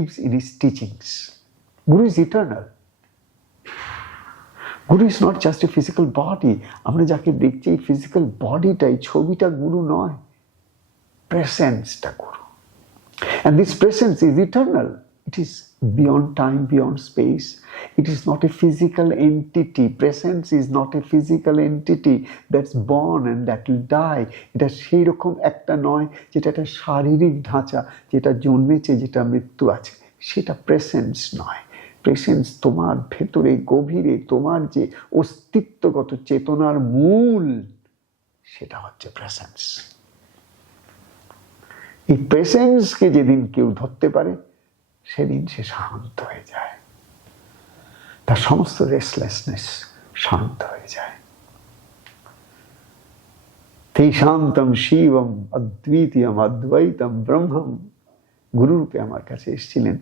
believes in his teachings. Guru is eternal. Guru is not just a physical body. আমরা যাকে দেখছি এই physical bodyটাই, ছবিটা গুরু নয়, প্রেসেন্সটা গুরু। And this presence is eternal. It is beyond time, beyond space. It is not a physical entity. Presence is not a physical entity that's born and that will die. এটা সেই রকম একটা নয় যেটা একটা শারীরিক ঢাঁচা, যেটা জন্মেছে, যেটা মৃত্যু আছে, সেটা প্রেসেন্স নয়। প্রেসেন্স তোমার ভেতরে গভীরে, তোমার যে অস্তিত্বগত চেতনার মূল, সেটা হচ্ছে প্রেসেন্স। এই প্রেসেন্সকে যেদিন কেউ ধরতে পারে, সেদিন সে শান্ত হয়ে যায়, তার সমস্ত রেস্টলেসনেস শান্ত হয়ে যায়। তেই শান্তম শিবম অদ্বিতীয়ম অদ্বৈতম ব্রহ্মম গুরুরূপে আমার কাছে এসেছিলেন।